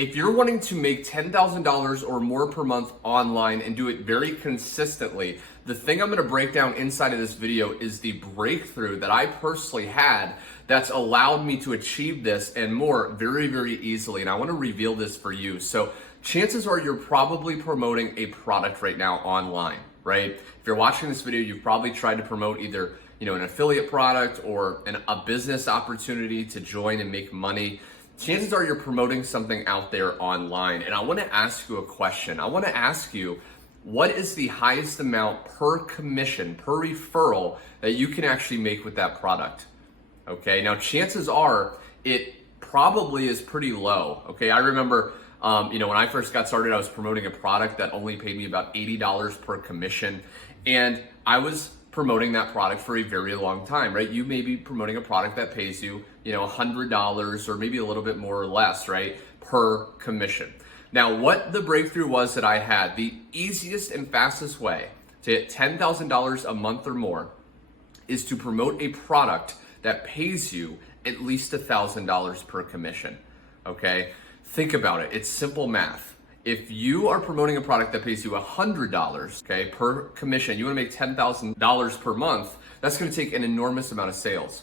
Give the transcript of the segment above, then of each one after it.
If you're wanting to make $10,000 or more per month online and do it very consistently, the thing I'm gonna break down inside of this video is the breakthrough that I personally had that's allowed me to achieve this and more very, very easily. And I wanna reveal this for you. So chances are you're probably promoting a product right now online, right? If you're watching this video, you've probably tried to promote either an affiliate product or a business opportunity to join and make money. Chances are you're promoting something out there online. And I wanna ask you a question. I wanna ask you, what is the highest amount per commission, per referral that you can actually make with that product? Okay, now chances are it probably is pretty low. Okay, I remember when I first got started, I was promoting a product that only paid me about $80 per commission. And I was promoting that product for a very long time, right? You may be promoting a product that pays you, $100 or maybe a little bit more or less, right? Per commission. Now, what the breakthrough was that I had, the easiest and fastest way to hit $10,000 a month or more is to promote a product that pays you at least $1,000 per commission, okay? Think about it, it's simple math. If you are promoting a product that pays you $100, okay, per commission, you wanna make $10,000 per month, that's gonna take an enormous amount of sales.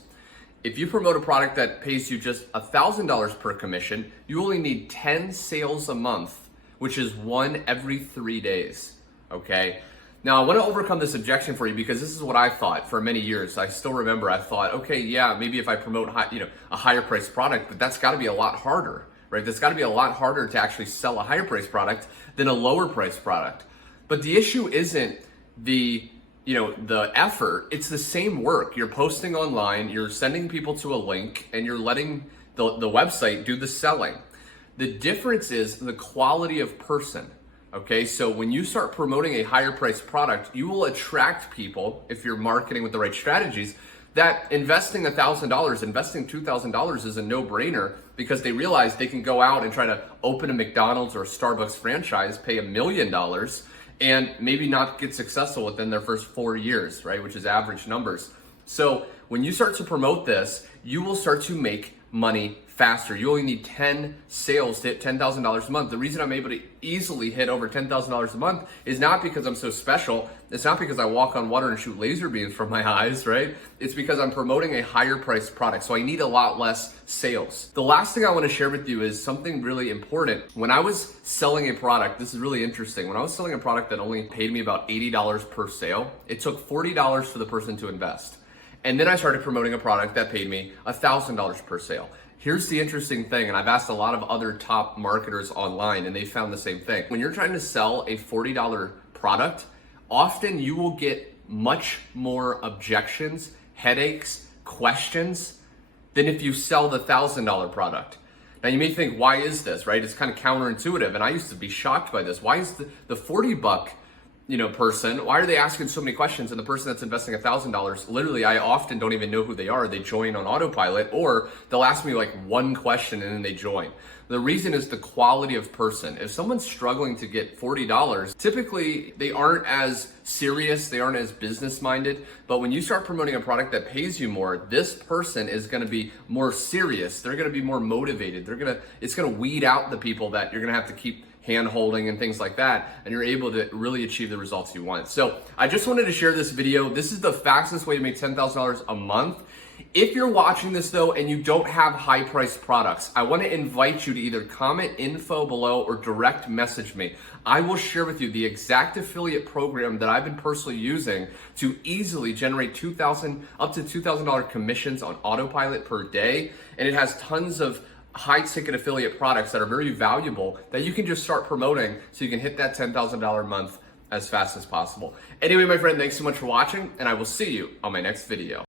If you promote a product that pays you just $1,000 per commission, you only need 10 sales a month, which is one every 3 days, okay? Now, I wanna overcome this objection for you because this is what I thought for many years. I still remember I thought, okay, yeah, maybe if I promote a higher priced product, but that's gotta be a lot harder. Right? That's got to be a lot harder to actually sell a higher priced product than a lower priced product. But the issue isn't the effort, it's the same work. You're posting online, you're sending people to a link, and you're letting the website do the selling. The difference is the quality of person. Okay, so when you start promoting a higher priced product, you will attract people, if you're marketing with the right strategies, that investing $1,000, investing $2,000 is a no-brainer because they realize they can go out and try to open a McDonald's or a Starbucks franchise, pay $1 million, and maybe not get successful within their first 4 years, right? Which is average numbers. So when you start to promote this, you will start to make money faster. You only need 10 sales to hit $10,000 a month. The reason I'm able to easily hit over $10,000 a month is not because I'm so special. It's not because I walk on water and shoot laser beams from my eyes, right? It's because I'm promoting a higher priced product. So I need a lot less sales. The last thing I want to share with you is something really important. When I was selling a product, this is really interesting. When I was selling a product that only paid me about $80 per sale, it took $40 for the person to invest. And then I started promoting a product that paid me $1,000 per sale. Here's the interesting thing, and I've asked a lot of other top marketers online and they found the same thing. When you're trying to sell a $40 product, often you will get much more objections, headaches, questions than if you sell the $1,000 product. Now you may think, why is this, right? It's kind of counterintuitive, and I used to be shocked by this. Why is the 40 buck person, why are they asking so many questions? And the person that's investing $1,000, literally, I often don't even know who they are. They join on autopilot, or they'll ask me like one question and then they join. The reason is the quality of person. If someone's struggling to get $40, typically they aren't as serious, they aren't as business minded. But when you start promoting a product that pays you more, this person is gonna be more serious. They're gonna be more motivated. It's gonna weed out the people that you're gonna have to keep hand holding and things like that, and you're able to really achieve the results you want. So I just wanted to share this video. This is the fastest way to make $10,000 a month. If you're watching this though and you don't have high priced products, I want to invite you to either comment info below or direct message me. I will share with you the exact affiliate program that I've been personally using to easily generate up to $2,000 commissions on autopilot per day, and it has tons of high ticket affiliate products that are very valuable that you can just start promoting so you can hit that $10,000 a month as fast as possible. Anyway, my friend, thanks so much for watching, and I will see you on my next video.